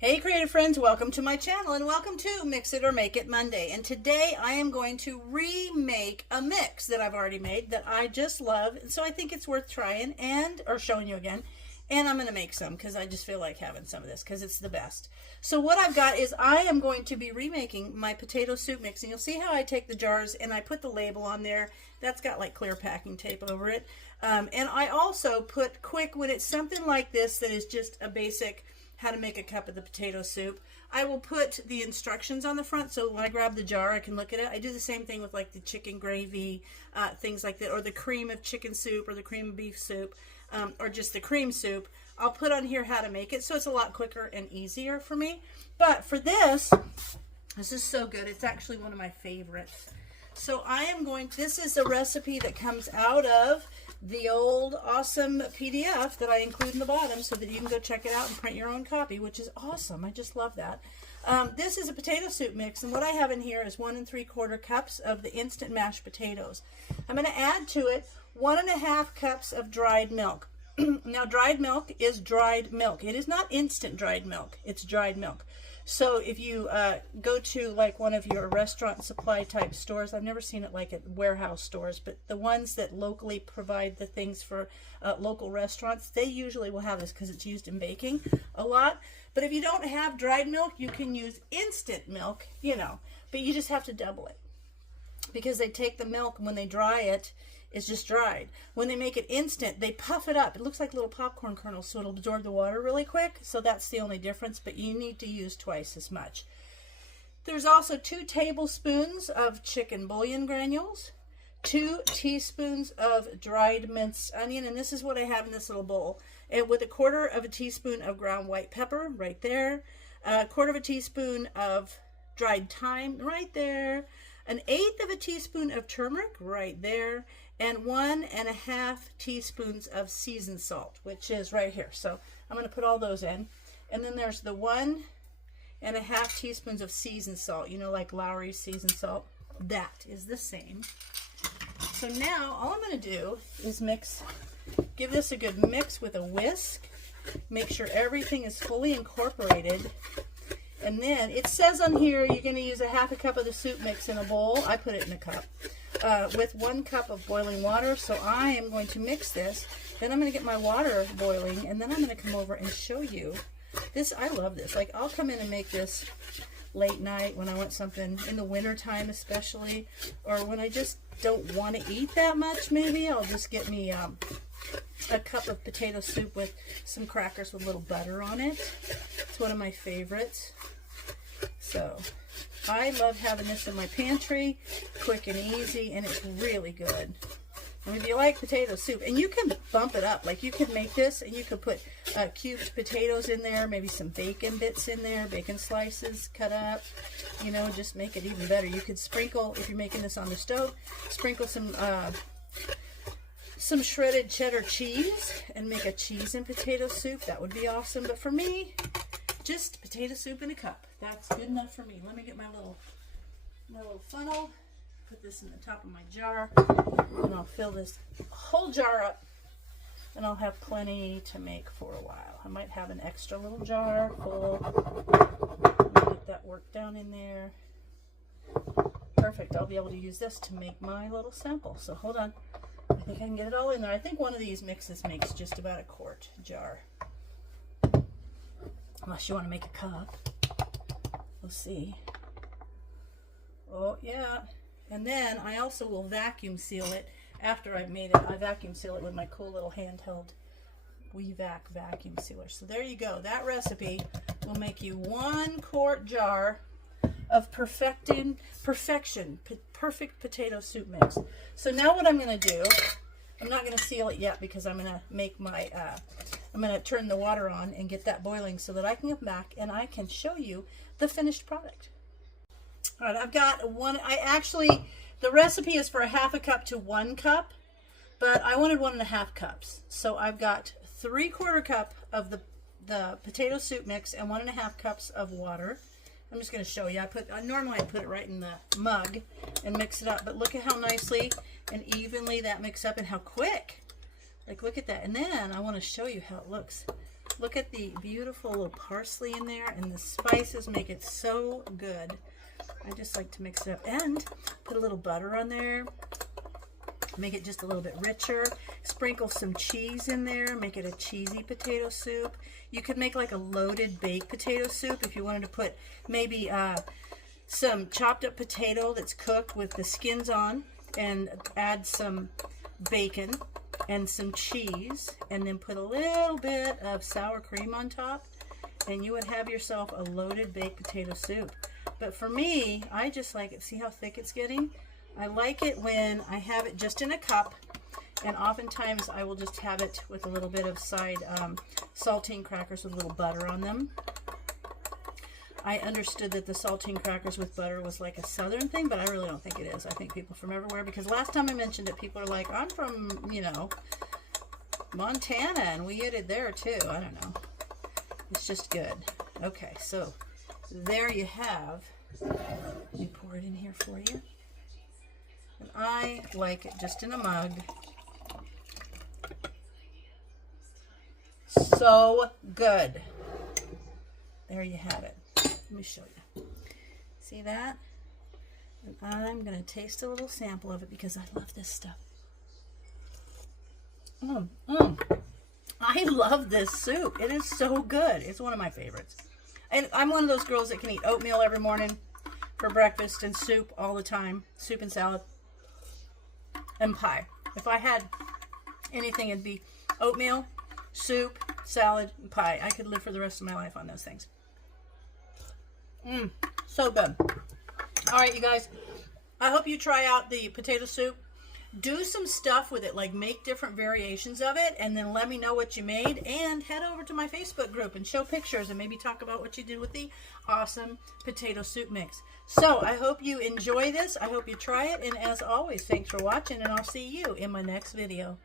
Hey creative friends, welcome to my channel and welcome to Mix It or Make It Monday. And today I am going to remake a mix that I've already made that I just love. And so I think it's worth trying or showing you again. And I'm going to make some because I just feel like having some of this because it's the best. So what I've got is I am going to be remaking my potato soup mix. And you'll see how I take the jars and I put the label on there. That's got like clear packing tape over it. And I also put quick, when it's something like this that is just a basic how to make a cup of the potato soup, I will put the instructions on the front so when I grab the jar I can look at it. I do the same thing with like the chicken gravy, things like that, or the cream of chicken soup or the cream of beef soup, or just the cream soup. I'll put on here how to make it so it's a lot quicker and easier for me. But for this is so good. It's actually one of my favorites. So I am this is a recipe that comes out of the old awesome PDF that I include in the bottom so that you can go check it out and print your own copy, which is awesome. I just love that. This is a potato soup mix, and what I have in here is 1 3/4 cups of the instant mashed potatoes. I'm going to add to it 1 1/2 cups of dried milk. Now, dried milk is dried milk. It is not instant dried milk. It's dried milk. So if you go to like one of your restaurant supply type stores, I've never seen it like at warehouse stores, but the ones that locally provide the things for local restaurants, they usually will have this because it's used in baking a lot. But if you don't have dried milk, you can use instant milk, but you just have to double it because they take the milk and when they dry it, it's just dried. When they make it instant, they puff it up. It looks like little popcorn kernels, so it'll absorb the water really quick. So that's the only difference, but you need to use twice as much. There's also 2 tablespoons of chicken bouillon granules, 2 teaspoons of dried minced onion, and this is what I have in this little bowl. And with 1/4 teaspoon of ground white pepper right there, 1/4 teaspoon of dried thyme right there, 1/8 teaspoon of turmeric right there, and 1 1/2 teaspoons of seasoned salt, which is right here. So I'm going to put all those in. And then there's the 1 1/2 teaspoons of seasoned salt, like Lawry's seasoned salt. That is the same. So now all I'm going to do is give this a good mix with a whisk. Make sure everything is fully incorporated. And then it says on here you're going to use 1/2 cup of the soup mix in a bowl. I put it in a cup with 1 cup of boiling water. So I am going to mix this. Then I'm going to get my water boiling, and then I'm going to come over and show you this. I love this. Like, I'll come in and make this late night when I want something in the winter time, especially, or when I just don't want to eat that much. Maybe I'll just get me a cup of potato soup with some crackers with a little butter on it. It's one of my favorites. So I love having this in my pantry, quick and easy, and it's really good. And if you like potato soup, and you can bump it up, like you could make this and you could put cubed potatoes in there, maybe some bacon bits in there, bacon slices cut up, just make it even better. You could sprinkle, if you're making this on the stove, sprinkle some shredded cheddar cheese and make a cheese and potato soup. That would be awesome. But for me, just potato soup in a cup. That's good enough for me. Let me get my little funnel, put this in the top of my jar, and I'll fill this whole jar up, and I'll have plenty to make for a while. I might have an extra little jar full. Get that work down in there. Perfect. I'll be able to use this to make my little sample. So hold on. I think I can get it all in there. I think one of these mixes makes just about a quart jar. Unless you want to make a cup. We'll see. Oh, yeah. And then I also will vacuum seal it after I've made it. I vacuum seal it with my cool little handheld WeVac vacuum sealer. So there you go. That recipe will make you 1 quart jar of perfect potato soup mix. So now what I'm going to do, I'm not going to seal it yet because I'm going to make my, I'm going to turn the water on and get that boiling so that I can come back and I can show you the finished product. All right, I've got the recipe is for 1/2 cup to 1 cup, but I wanted 1 1/2 cups. So I've got 3/4 cup of the potato soup mix and 1 1/2 cups of water. I'm just going to show you. Normally I put it right in the mug and mix it up, but look at how nicely and evenly that mixes up and how quick. Like, look at that. And then I want to show you how it looks Look at the beautiful little parsley in there, and the spices make it so good. I just like to mix it up and put a little butter on there. Make it just a little bit richer. Sprinkle some cheese in there. Make it a cheesy potato soup. You could make like a loaded baked potato soup if you wanted to put maybe some chopped up potato that's cooked with the skins on, and add some bacon and some cheese, and then put a little bit of sour cream on top, and you would have yourself a loaded baked potato soup. But for me, I just like it. See how thick it's getting? I like it when I have it just in a cup, and oftentimes I will just have it with a little bit of side saltine crackers with a little butter on them. I understood that the saltine crackers with butter was like a southern thing, but I really don't think it is. I think people from everywhere, because last time I mentioned it, people are like, I'm from, you know, Montana, and we eat it there too. I don't know. It's just good. Okay, so there you have. Let me pour it in here for you. And I like it just in a mug. So good. There you have it. Let me show you. See that? And I'm going to taste a little sample of it because I love this stuff. I love this soup. It is so good. It's one of my favorites. And I'm one of those girls that can eat oatmeal every morning for breakfast and soup all the time. Soup and salad and pie. If I had anything, it'd be oatmeal, soup, salad, and pie. I could live for the rest of my life on those things. So good. All right, you guys. I hope you try out the potato soup. Do some stuff with it, like make different variations of it, and then let me know what you made, and head over to my Facebook group and show pictures and maybe talk about what you did with the awesome potato soup mix. So I hope you enjoy this. I hope you try it, and as always, thanks for watching, and I'll see you in my next video.